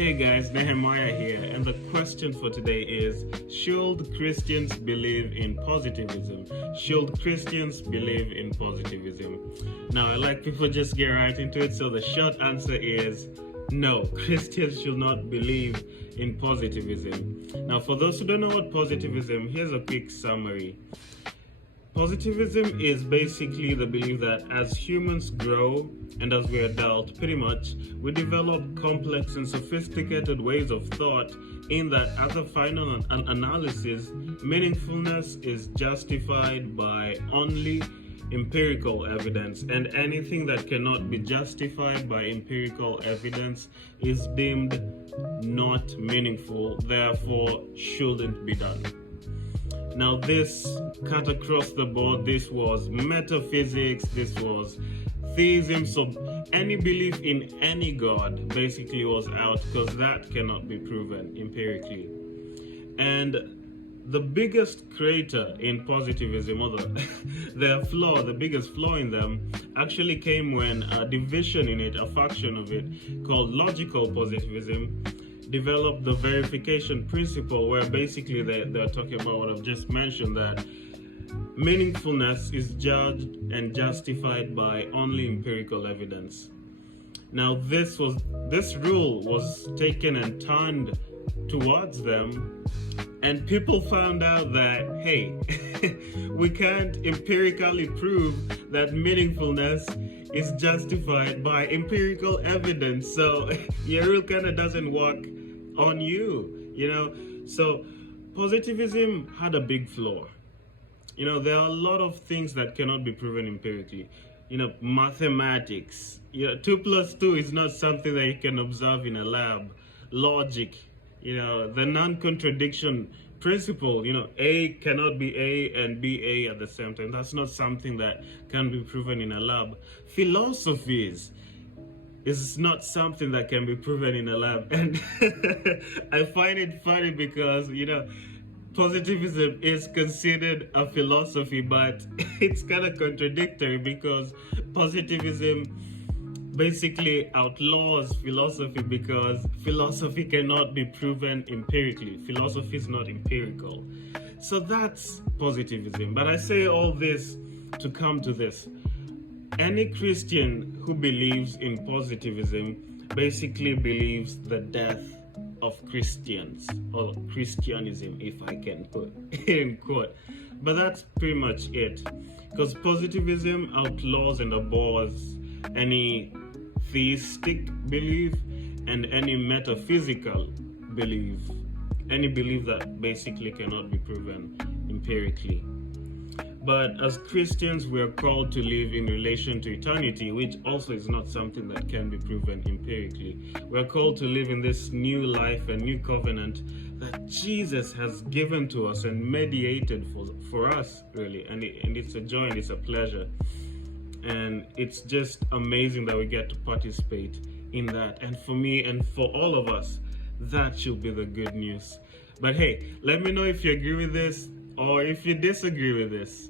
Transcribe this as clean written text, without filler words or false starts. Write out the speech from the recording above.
Hey guys, Nehemiah here, and the question for today is, should Christians believe in positivism? Should Christians believe in positivism? Now, I like people just get right into it, so the short answer is no, Christians should not believe in positivism. Now, for those who don't know what positivism, here's a quick summary. Positivism is basically the belief that as humans grow and as we adult, pretty much, we develop complex and sophisticated ways of thought in that at the final analysis, meaningfulness is justified by only empirical evidence, and anything that cannot be justified by empirical evidence is deemed not meaningful, therefore shouldn't be done. Now this cut across the board, this was metaphysics, this was theism, so any belief in any god basically was out because that cannot be proven empirically. And the biggest creator in positivism, or the biggest flaw in them actually came when a division in it, a faction of it called logical positivism, developed the verification principle, where basically they're talking about what I've just mentioned, that meaningfulness is judged and justified by only empirical evidence. Now this rule was taken and turned towards them, and people found out that, hey, we can't empirically prove that meaningfulness is justified by empirical evidence, so your rule kind of doesn't work on you, So positivism had a big flaw. There are a lot of things that cannot be proven empirically. Mathematics, 2 plus 2 is not something that you can observe in a lab. Logic, the non-contradiction principle, A cannot be A and be A at the same time. That's not something that can be proven in a lab. Philosophies is not something that can be proven in a lab. And I find it funny because, positivism is considered a philosophy, but it's kind of contradictory because positivism basically outlaws philosophy because philosophy cannot be proven empirically. Philosophy is not empirical. So that's positivism. But I say all this to come to this. Any Christian who believes in positivism basically believes the death of Christians, or Christianism, if I can put in quote. But that's pretty much it, because positivism outlaws and abhors any theistic belief and any metaphysical belief, any belief that basically cannot be proven empirically. But as Christians, we are called to live in relation to eternity, which also is not something that can be proven empirically. We are called to live in this new life and new covenant that Jesus has given to us and mediated for us, really. And it's a joy and it's a pleasure. And it's just amazing that we get to participate in that. And for me and for all of us, that should be the good news. But hey, let me know if you agree with this or if you disagree with this.